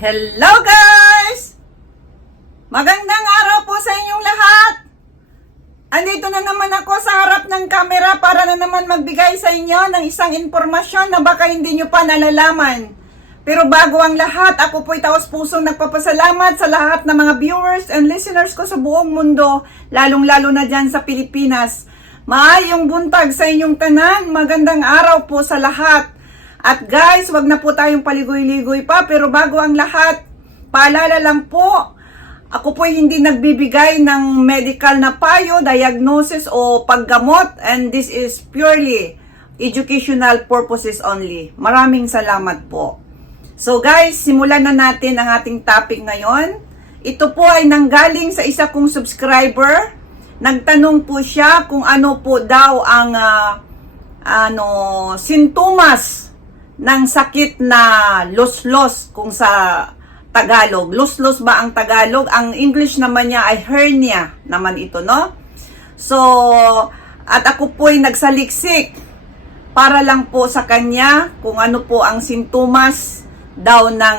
Hello guys! Magandang araw po sa inyong lahat! Andito na naman ako sa harap ng camera para na naman magbigay sa inyo ng isang impormasyon na baka hindi nyo pa nalalaman. Pero bago ang lahat, ako po'y taos-pusong nagpapasalamat sa lahat ng mga viewers and listeners ko sa buong mundo, lalong-lalo na dyan sa Pilipinas. Maayong buntag sa inyong tanan, magandang araw po sa lahat. At guys, wag na po tayong paligoy-ligoy pa, pero bago ang lahat, paalala lang po, ako po hindi nagbibigay ng medical na payo, diagnosis o paggamot, and this is purely educational purposes only. Maraming salamat po. So guys, simulan na natin ang ating topic ngayon. Ito po ay nanggaling sa isa kong subscriber. Nagtanong po siya kung ano po daw ang sintomas ng sakit na luslos kung sa Tagalog. Luslos ba ang Tagalog? Ang English naman niya ay hernia naman ito, no? So, at ako po'y nagsaliksik para lang po sa kanya kung ano po ang sintomas daw ng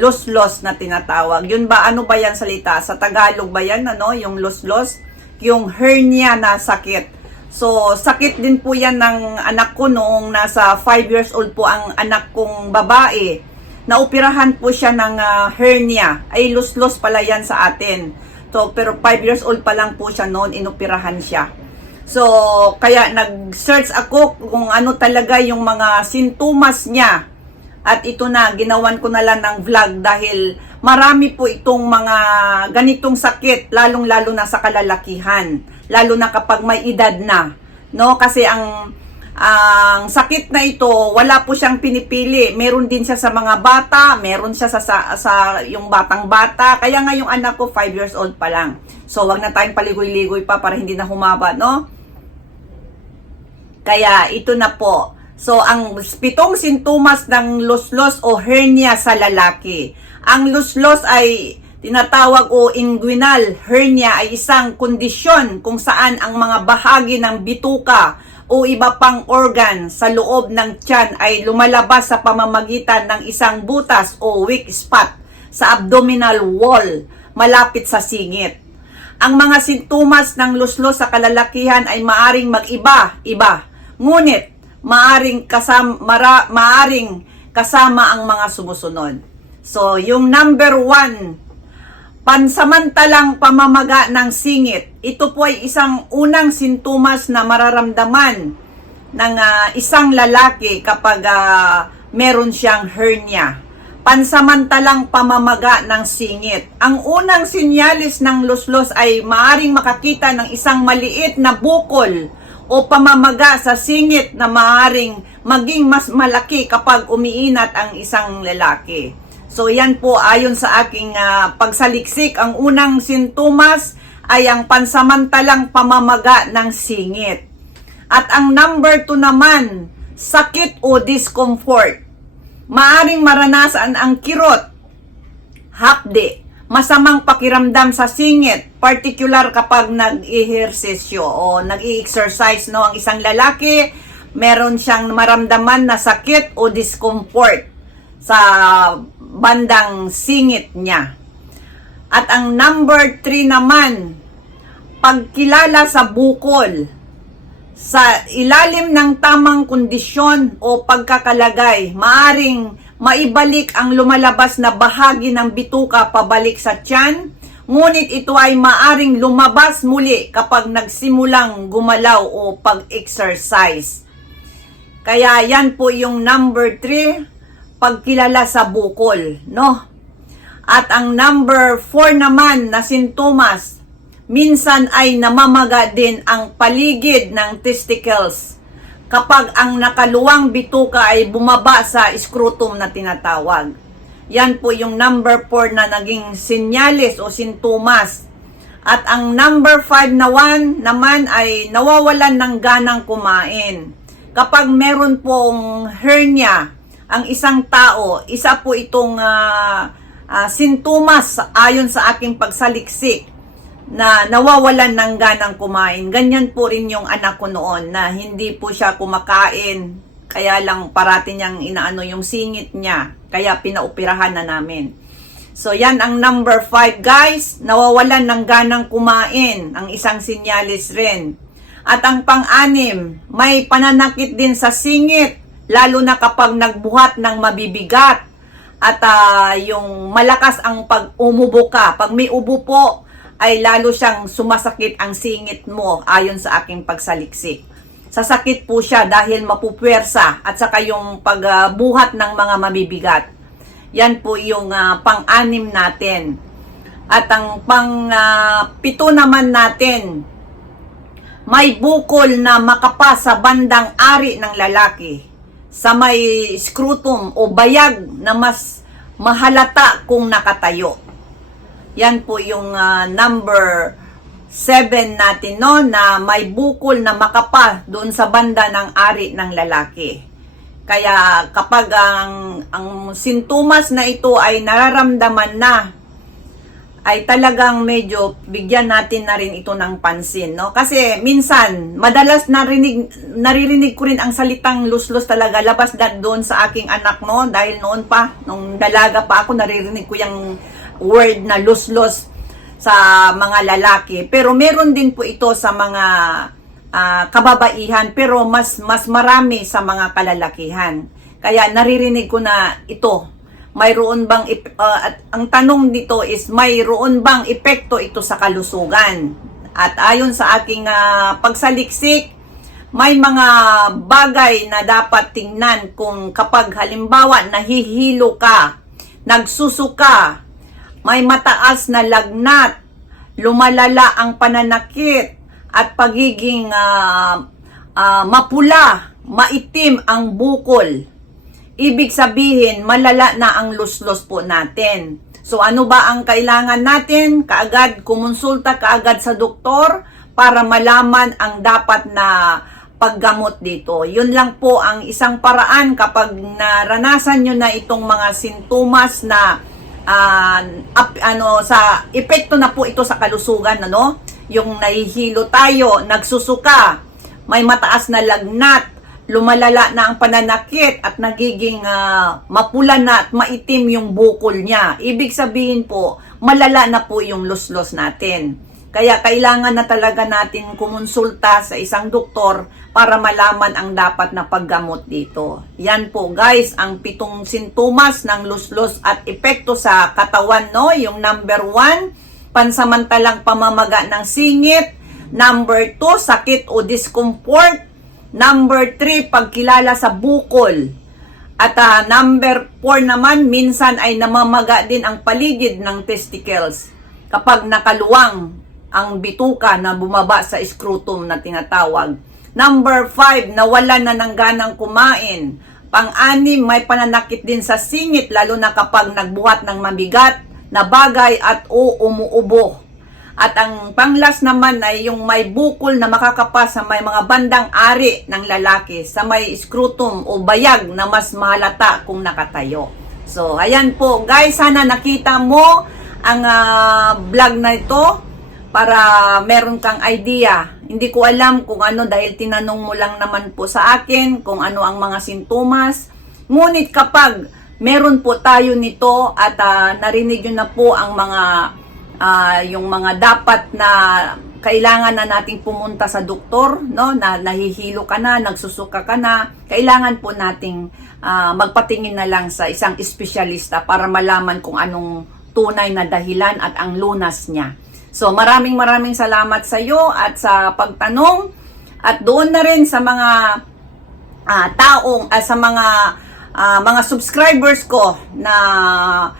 luslos na tinatawag. Yun ba? Ano ba yan salita? Sa Tagalog ba yan? Ano? Yung luslos? Yung hernia na sakit. So, sakit din po yan ng anak ko noong nasa 5 years old po ang anak kong babae. Naoperahan po siya ng hernia. Ay, luslos pala yan sa atin. So, pero 5 years old pa lang po siya noon, inoperahan siya. So, kaya nag-search ako kung ano talaga yung mga sintomas niya. At ito na, ginawan ko na lang ng vlog dahil marami po itong mga ganitong sakit, lalong-lalo na sa kalalakihan. Lalo na kapag may edad na. No? Kasi ang sakit na ito, wala po siyang pinipili. Meron din siya sa mga bata, meron siya sa yung batang-bata. Kaya nga yung anak ko, 5 years old pa lang. So, wag na tayong paligoy-ligoy pa para hindi na humaba, no? Kaya, ito na po. So, ang 7 sintomas ng luslos o hernia sa lalaki. Ang luslos ay tinatawag o inguinal hernia ay isang kondisyon kung saan ang mga bahagi ng bituka o iba pang organ sa loob ng tiyan ay lumalabas sa pamamagitan ng isang butas o weak spot sa abdominal wall malapit sa singit. Ang mga sintomas ng luslos sa kalalakihan ay maaring mag-iba-iba, ngunit maaring kasama ang mga sumusunod. So, yung number 1, pansamantalang pamamaga ng singit. Ito po ay isang unang sintomas na mararamdaman ng isang lalaki kapag meron siyang hernia. Pansamantalang pamamaga ng singit. Ang unang sinyalis ng luslos ay maaring makakita ng isang maliit na bukol o pamamaga sa singit na maaring maging mas malaki kapag umiinat ang isang lalaki. So yan po ayon sa aking pagsaliksik, ang unang sintomas ay ang pansamantalang pamamaga ng singit. At ang number 2 naman, sakit o discomfort. Maaring maranasan ang kirot, hapde, masamang pakiramdam sa singit, particular kapag nag-ehersesyo o nag-i-exercise, no? Ang isang lalaki, meron siyang maramdaman na sakit o discomfort sa bandang singit niya. At ang number 3 naman, pagkilala sa bukol. Sa ilalim ng tamang kondisyon o pagkakalagay, maaring maibalik ang lumalabas na bahagi ng bituka pabalik sa tiyan, ngunit ito ay maaring lumabas muli kapag nagsimulang gumalaw o pag-exercise. Kaya yan po yung number 3, pagkilala sa bukol, no? At ang number 4 naman na sintomas, minsan ay namamaga din ang paligid ng testicles kapag ang nakaluwang bituka ay bumaba sa scrotum na tinatawag. Yan po yung number 4 na naging sinyalis o sintomas. At ang number 5 naman ay nawawalan ng ganang kumain. Kapag meron pong hernia ang isang tao, isa po itong sintomas ayon sa aking pagsaliksik na nawawalan ng ganang kumain. Ganyan po rin yung anak ko noon na hindi po siya kumakain. Kaya lang parati niyang inaano yung singit niya. Kaya pinaoperahan na namin. So, yan ang number 5, guys. Nawawalan ng ganang kumain. Ang isang sinyalis rin. At ang pang-anim, may pananakit din sa singit. Lalo na kapag nagbuhat ng mabibigat. At yung malakas ang pag-umubo ka. Pag may ubo po, ay lalo siyang sumasakit ang singit mo ayon sa aking pagsaliksik. Sasakit po siya dahil mapupwersa at saka yung pagbuhat ng mga mabibigat. Yan po yung pang-anim natin. At ang pang-pito naman natin, may bukol na makapa sa bandang ari ng lalaki sa may scrotum o bayag na mas mahalata kung nakatayo. Yan po yung number 7 natin, no, na may bukol na makapa doon sa banda ng ari ng lalaki. Kaya kapag ang sintomas na ito ay nararamdaman na, ay talagang medyo bigyan natin na rin ito ng pansin, no? Kasi minsan, madalas naririnig ko rin ang salitang luslos talaga, labas doon sa aking anak, no? Dahil noon pa, nung dalaga pa ako, naririnig ko yung word na luslos sa mga lalaki. Pero meron din po ito sa mga kababaihan, pero mas marami sa mga kalalakihan. Kaya naririnig ko na ito, mayroon bang ang tanong dito is mayroon bang epekto ito sa kalusugan? At ayon sa aking pagsaliksik, may mga bagay na dapat tingnan kung kapag halimbawa nahihilo ka, nagsusuka, may mataas na lagnat, lumalala ang pananakit, at pagiging mapula, maitim ang bukol. Ibig sabihin, malala na ang luslos po natin. So ano ba ang kailangan natin? Kaagad kumonsulta kaagad sa doktor para malaman ang dapat na paggamot dito. Yun lang po ang isang paraan kapag naranasan nyo na itong mga sintomas na sa epekto na po ito sa kalusugan, ano? Yung nahihilo tayo, nagsusuka, may mataas na lagnat, lumalala na ang pananakit at nagiging mapula na at maitim yung bukol niya. Ibig sabihin po, malala na po yung luslos natin. Kaya kailangan na talaga natin kumonsulta sa isang doktor para malaman ang dapat na paggamot dito. Yan po guys, ang 7 sintomas ng luslos at epekto sa katawan, no? Yung number 1, pansamantalang pamamaga ng singit. Number 2, sakit o discomfort. Number 3, pagkilala sa bukol. At number 4 naman, minsan ay namamaga din ang paligid ng testicles kapag nakaluwang ang bituka na bumaba sa scrotum na tinatawag. Number 5, nawalan na ng ganang kumain. Pang-6, may pananakit din sa singit lalo na kapag nagbuhat ng mabigat na bagay at umuubo. At ang panglas naman ay yung may bukol na makakapa sa may mga bandang ari ng lalaki, sa may scrotum o bayag na mas mahalata kung nakatayo. So, ayan po guys, sana nakita mo ang vlog na ito para meron kang idea. Hindi ko alam kung ano dahil tinanong mo lang naman po sa akin kung ano ang mga sintomas. Ngunit kapag meron po tayo nito at narinig nyo na po ang mga yung mga dapat na kailangan na nating pumunta sa doktor, no? Na nahihilo ka na, nagsusuka ka na, kailangan po nating magpatingin na lang sa isang espesyalista para malaman kung anong tunay na dahilan at ang lunas niya. So maraming salamat sa iyo at sa pagtanong, at doon na rin sa mga sa mga subscribers ko na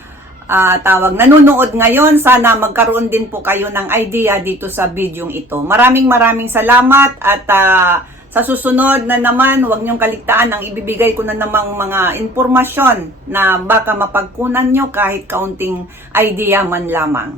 nanonood ngayon. Sana magkaroon din po kayo ng idea dito sa videong ito. Maraming salamat, at sa susunod na naman, huwag niyong kaligtaan ang ibibigay ko na namang mga impormasyon na baka mapagkunan nyo kahit kaunting idea man lamang.